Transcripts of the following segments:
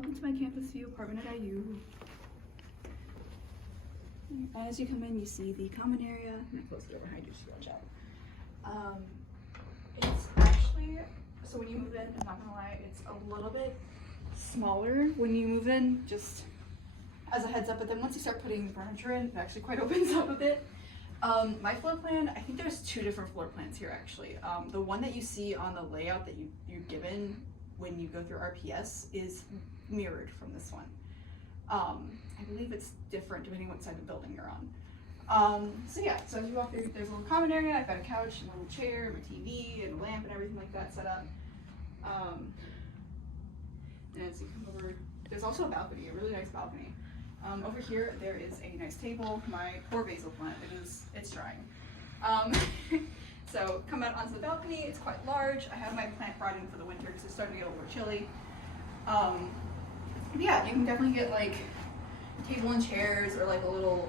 welcome to my campus view apartment at IU. As you come in, you see the common area. I'm gonna close the door behind you so you watch out. It's actually, so when you move in, I'm not gonna lie, it's a little bit smaller when you move in, just as a heads up, but then once you start putting furniture in, it actually quite opens up a bit. My floor plan, I think there's two different floor plans here actually. The one that you see on the layout that you're given when you go through RPS is mirrored from this one. I believe it's different depending what side of the building you're on. So yeah, so as you walk through, there's a little common area. I've got a couch and a little chair, my TV and a lamp and everything like that set up. And as you come over, there's also a balcony, a really nice balcony. Over here, there is a nice table. My poor basil plant, it's drying. So come out onto the balcony, it's quite large. I have my plant brought in for the winter because it's starting to get a little chilly. But yeah, you can definitely get like table and chairs or like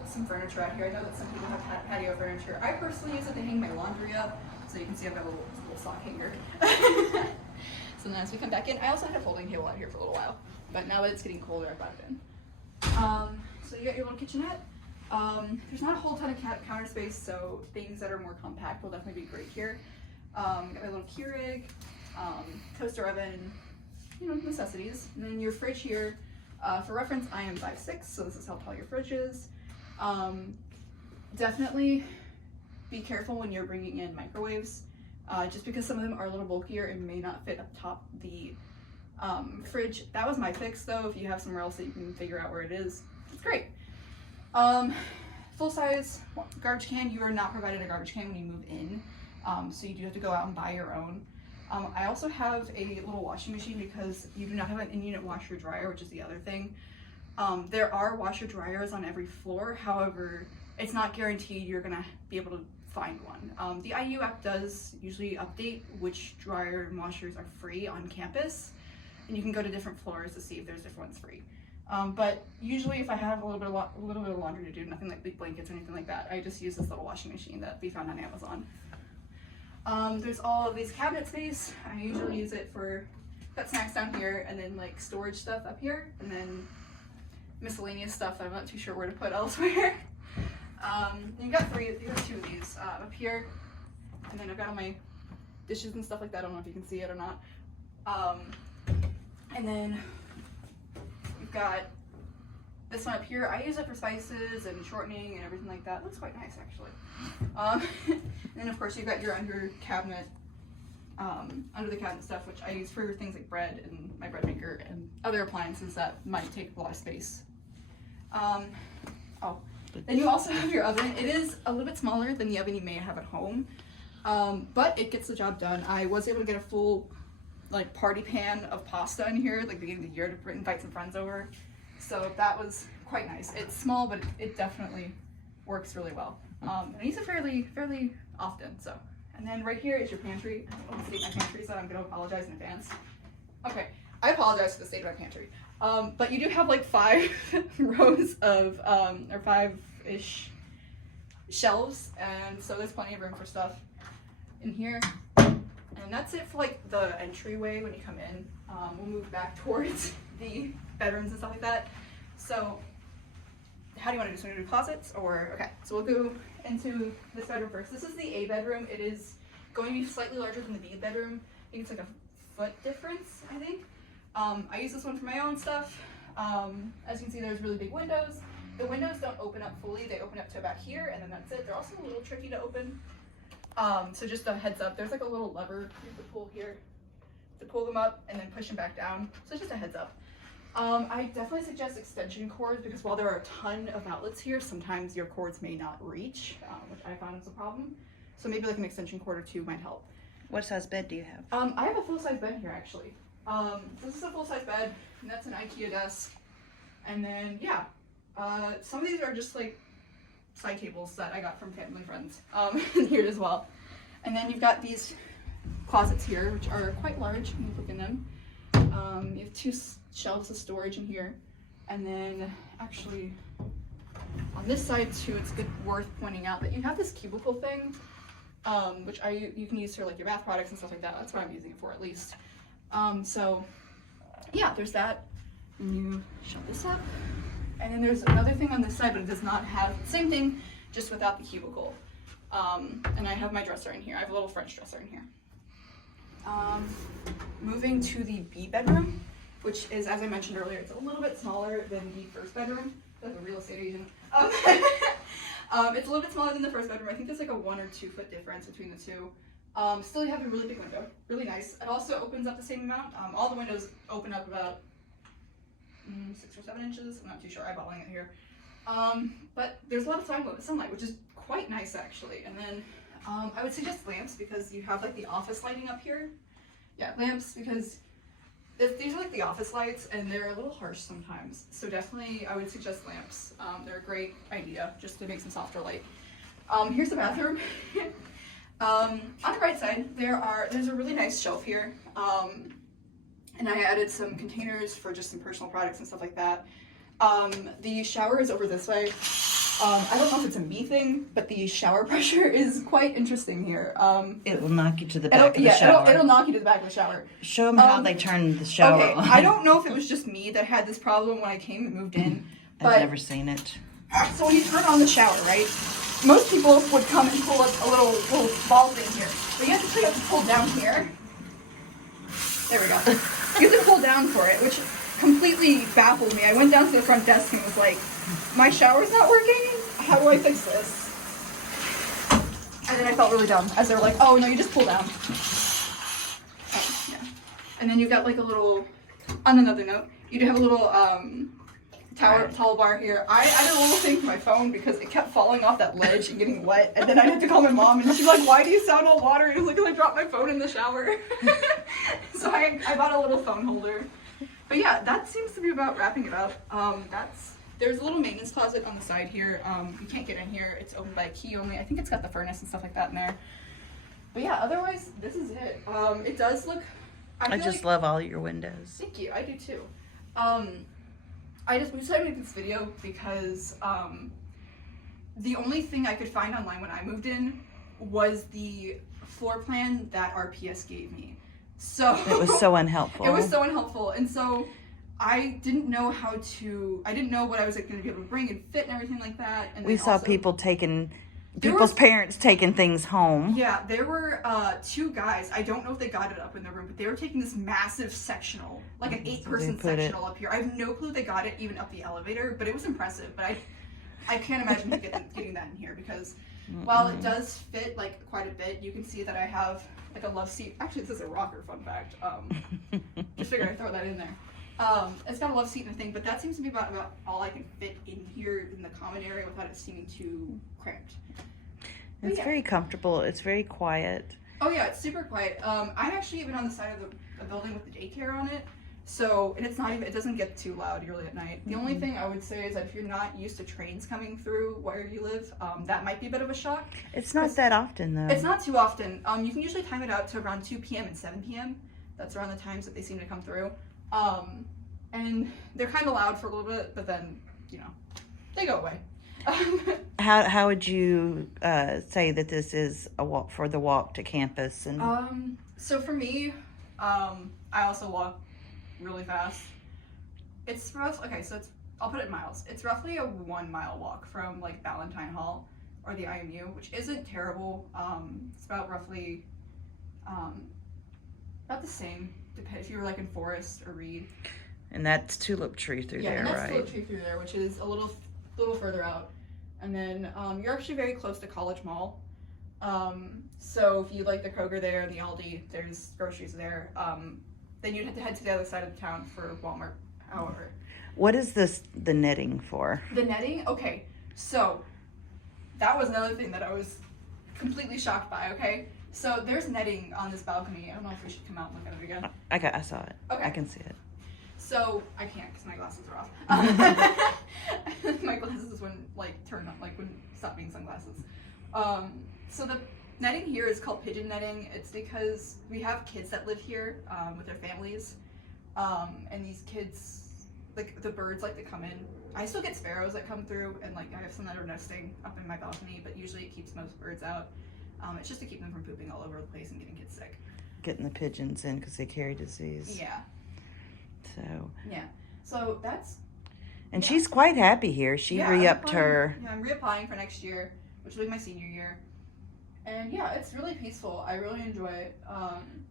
some furniture out here. I know that some people have patio furniture. I personally use it to hang my laundry up. So you can see I've got a little sock hanger. So then as we come back in, I also had a folding table out here for a little while, but now that it's getting colder, I brought it in. So you got your little kitchenette. There's not a whole ton of counter space, so things that are more compact will definitely be great here. Got my little Keurig, toaster oven, you know, necessities. And then your fridge here, for reference, I am 5'6", so this is how tall your fridge is. Definitely be careful when you're bringing in microwaves, just because some of them are a little bulkier and may not fit up top the fridge. That was my fix though. If you have somewhere else that you can figure out where it is, it's great. Full-size garbage can. You are not provided a garbage can when you move in, so you do have to go out and buy your own. I also have a little washing machine because you do not have an in-unit washer dryer, which is the other thing. There are washer dryers on every floor, however, it's not guaranteed you're gonna be able to find one. The IU app does usually update which dryer and washers are free on campus, and you can go to different floors to see if there's different ones free. But usually if I have a little bit of laundry to do, nothing like big blankets or anything like that, I just use this little washing machine that we found on Amazon. There's all of these cabinet space. I usually use it for, got snacks down here and then like storage stuff up here and then miscellaneous stuff that I'm not too sure where to put elsewhere. You got two of these up here, and then I've got all my dishes and stuff like that. I don't know if you can see it or not. And then you've got this one up here. I use it for spices and shortening and everything like that. It looks quite nice actually. And then of course you've got your under the cabinet stuff, which I use for things like bread and my bread maker and other appliances that might take a lot of space. Then you also have your oven. It is a little bit smaller than the oven you may have at home, but it gets the job done. I was able to get a full like party pan of pasta in here, like beginning of the year, to invite some friends over. So that was quite nice. It's small, but it definitely works really well. And I use it fairly often. So, and then right here is your pantry. I don't want to state my pantry, so I'm going to apologize in advance. Okay, I apologize for the state of my pantry. But you do have like 5 rows of, or 5-ish shelves, and so there's plenty of room for stuff in here. And that's it for like the entryway when you come in. We'll move back towards the bedrooms and stuff like that. So how do you want to do this? Want to do closets or, okay, so we'll go into this bedroom first. This is the A bedroom. It is going to be slightly larger than the B bedroom. I think it's like a foot difference, I think. I use this one for my own stuff. As you can see, there's really big windows. The windows don't open up fully. They open up to about here, and then that's it. They're also a little tricky to open. So just a heads up, there's like a little lever you have to pull here to pull them up and then push them back down. So just a heads up. I definitely suggest extension cords because while there are a ton of outlets here, sometimes your cords may not reach, which I found was a problem. So maybe like an extension cord or 2 might help. What size bed do you have? I have a full-size bed here actually. This is a full-size bed, and that's an IKEA desk. And then, yeah, some of these are just like side tables that I got from family friends here as well. And then you've got these closets here, which are quite large when you look in them. You have 2 shelves of storage in here. And then actually on this side too, it's worth pointing out that you have this cubicle thing, which you can use for like your bath products and stuff like that. That's what I'm using it for at least. So yeah, there's that. And you shut this up. And then there's another thing on this side, but it does not have the same thing, just without the cubicle. And I have my dresser in here. I have a little French dresser in here. Moving to the B bedroom, which is, as I mentioned earlier, it's a little bit smaller than the first bedroom. That's a real estate agent. It's a little bit smaller than the first bedroom. I think there's like a 1 or 2 foot difference between the two. Still, you have a really big window. Really nice. It also opens up the same amount. All the windows open up about 6 or 7 inches. I'm not too sure. Eyeballing it here. But there's a lot of sunlight, which is quite nice actually. And then I would suggest lamps because you have like the office lighting up here. Yeah, lamps because these are like the office lights and they're a little harsh sometimes. So definitely I would suggest lamps. They're a great idea just to make some softer light. Here's the bathroom. On the right side, there's a really nice shelf here. And I added some containers for just some personal products and stuff like that. The shower is over this way. I don't know if it's a me thing, but the shower pressure is quite interesting here. It will knock you to the back of the shower. It'll knock you to the back of the shower. Show them how they turn the shower on. I don't know if it was just me that had this problem when I came and moved in. I've never seen it. So when you turn on the shower, right? Most people would come and pull up a little ball thing here. But you actually have to pull down here. There we go. You have to pull down for it, which completely baffled me. I went down to the front desk and was like, my shower's not working? How do I fix this? And then I felt really dumb as they were like, oh no, you just pull down. Oh, yeah. And then you've got like a little, on another note, you do have a little towel bar here. I did a little thing for my phone because it kept falling off that ledge and getting wet. And then I had to call my mom and she's like, why do you sound all watery? I was like, because I dropped my phone in the shower. So I bought a little phone holder. But yeah, that seems to be about wrapping it up. There's a little maintenance closet on the side here. You can't get in here. It's open by a key only. I think it's got the furnace and stuff like that in there. But yeah, otherwise, this is it. It does look... I just love all your windows. Thank you. I do too. We decided to make this video because the only thing I could find online when I moved in was the floor plan that RPS gave me. So it was so unhelpful. It was so unhelpful, and so I didn't know I didn't know what I was going to be able to bring and fit and everything like that. And we saw people parents taking things home. Yeah, there were 2 guys. I don't know if they got it up in their room, but they were taking this massive sectional, like an 8-person sectional up here. I have no clue they got it even up the elevator, but it was impressive. But I can't imagine getting that in here because while it does fit like quite a bit, you can see that I have like a love seat. Actually, this is a rocker, fun fact. Just figured I'd throw that in there. It's got a love seat and a thing, but that seems to be about all I can fit in here in the common area without it seeming too cramped. It's very comfortable. It's very quiet. Oh yeah, it's super quiet. I'm actually even on the side of the building with the daycare on it. So, and it doesn't get too loud early at night. The only thing I would say is that if you're not used to trains coming through where you live, that might be a bit of a shock. It's not that often though. It's not too often. You can usually time it out to around 2 p.m. and 7 p.m. That's around the times that they seem to come through. And they're kind of loud for a little bit, but then, they go away. How would you say that this is a walk to campus? And so for me, I also walk really fast. It's rough. Okay, so I'll put it in miles. It's roughly a 1 mile walk from like Ballantyne Hall or the IMU, which isn't terrible. It's about roughly about the same if you were like in Forest or Reed. And that's Tulip Tree through there, right? Yeah, Tulip Tree through there, which is a little further out. And then you're actually very close to College Mall. So if you like the Kroger there and the Aldi, there's groceries there. Then you'd have to head to the other side of the town for Walmart, however. What is the netting for? The netting? Okay, so that was another thing that I was completely shocked by, okay? So there's netting on this balcony. I don't know if we should come out and look at it again. I saw it. Okay. I can see it. So I can't because my glasses are off. My glasses wouldn't turn on, wouldn't stop being sunglasses. So the netting here is called pigeon netting. It's because we have kids that live here with their families, and these kids, the birds like to come in. I still get sparrows that come through, and I have some that are nesting up in my balcony, but usually it keeps most birds out. It's just to keep them from pooping all over the place and getting kids sick. Getting the pigeons in because they carry disease. Yeah. So So that's. And she's quite happy here. She re-upped her. Yeah, I'm reapplying for next year, which will be my senior year. And yeah, it's really peaceful. I really enjoy it.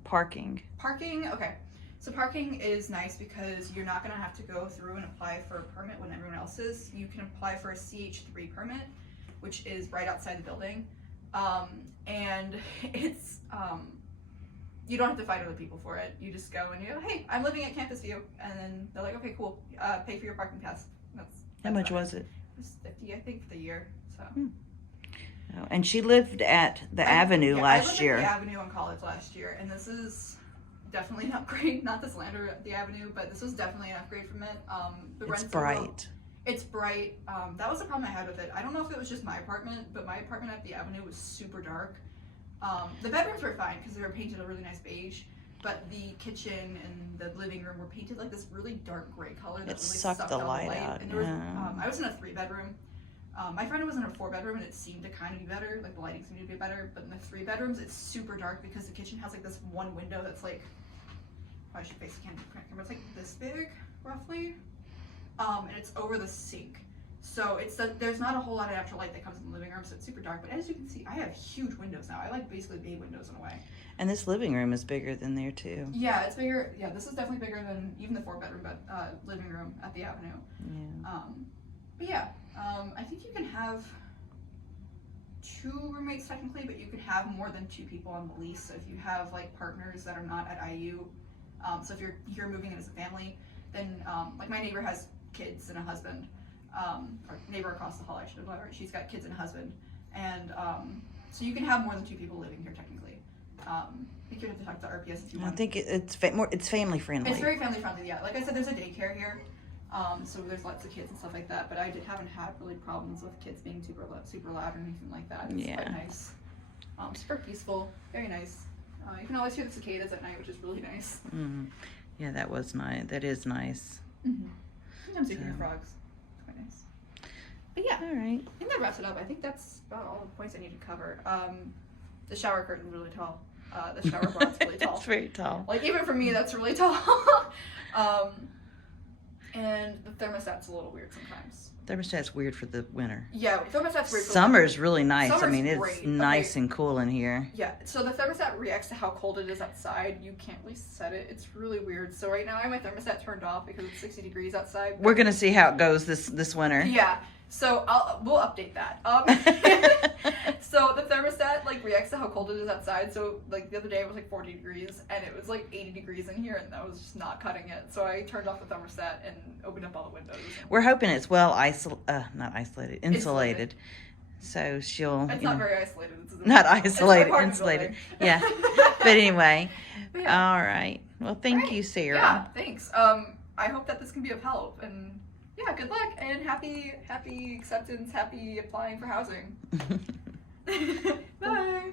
Parking. Parking, okay. So parking is nice because you're not going to have to go through and apply for a permit when everyone else is. You can apply for a CH3 permit, which is right outside the building. And it's, you don't have to fight other people for it. You just go and you go, hey, I'm living at Campus View. And then they're like, okay, cool. Pay for your parking pass. How much was it? It was $50, I think, for the year. So. Oh, and she lived at the Avenue last year. I lived at the Avenue in college last year, and this is definitely an upgrade. Not the slander at the Avenue, but this was definitely an upgrade from it. The It's rents bright. It's bright. That was the problem I had with it. I don't know if it was just my apartment, but my apartment at the Avenue was super dark. The bedrooms were fine because they were painted a really nice beige, but the kitchen and the living room were painted like this really dark gray color that really sucked the light out. And there was, I was in a 3-bedroom. My friend was in a 4-bedroom, and it seemed to kind of be better. Like the lighting seemed to be better, but in the 3 bedrooms, it's super dark because the kitchen has like this one window that's like, I should face the camera. It's like this big, roughly, and it's over the sink. So there's not a whole lot of natural light that comes in the living room, so it's super dark. But as you can see, I have huge windows now. I like basically bay windows in a way. And this living room is bigger than there too. Yeah, it's bigger. Yeah, this is definitely bigger than even the 4-bedroom living room at the Avenue. Yeah. But yeah, I think you can have 2 roommates technically, but you could have more than 2 people on the lease. So if you have like partners that are not at IU, so if you're moving in as a family, then like my neighbor has kids and a husband, or neighbor across the hall, I should have known, she's got kids and a husband, and so you can have more than 2 people living here technically. You could have to talk to RPS if you want. I think it's family friendly. It's very family friendly, yeah. Like I said, there's a daycare here. So there's lots of kids and stuff like that, but I haven't had really problems with kids being super loud or anything like that. It's quite nice. Super peaceful, very nice. You can always hear the cicadas at night, which is really nice. Yeah, that was nice. That is nice. Sometimes you can hear frogs. It's quite nice. But yeah, all right. I think that wraps it up. I think that's about all the points I need to cover. The shower curtain's really tall. The shower broad's really tall. It's very tall. Like even for me, that's really tall. And the thermostat's a little weird sometimes. Thermostat's weird for the winter. Yeah, thermostat's weird for Summer's really nice. Summer's I mean, it's great. nice and cool in here. Yeah, so the thermostat reacts to how cold it is outside. You can't really set it. It's really weird. So right now I have my thermostat turned off because it's 60 degrees outside. We're going to see how it goes this winter. Yeah, so we'll update that. So the thermostat like reacts to how cold it is outside. So like the other day it was like 40 degrees and it was like 80 degrees in here, and that was just not cutting it. So I turned off the thermostat and opened up all the windows. We're hoping it's well insulated. So she'll. It's not very isolated. Not isolated, insulated. Yeah. But anyway, yeah. All right. Well, thank you, Sarah. Yeah, thanks. I hope that this can be of help, and yeah, good luck and happy acceptance, happy applying for housing. Bye.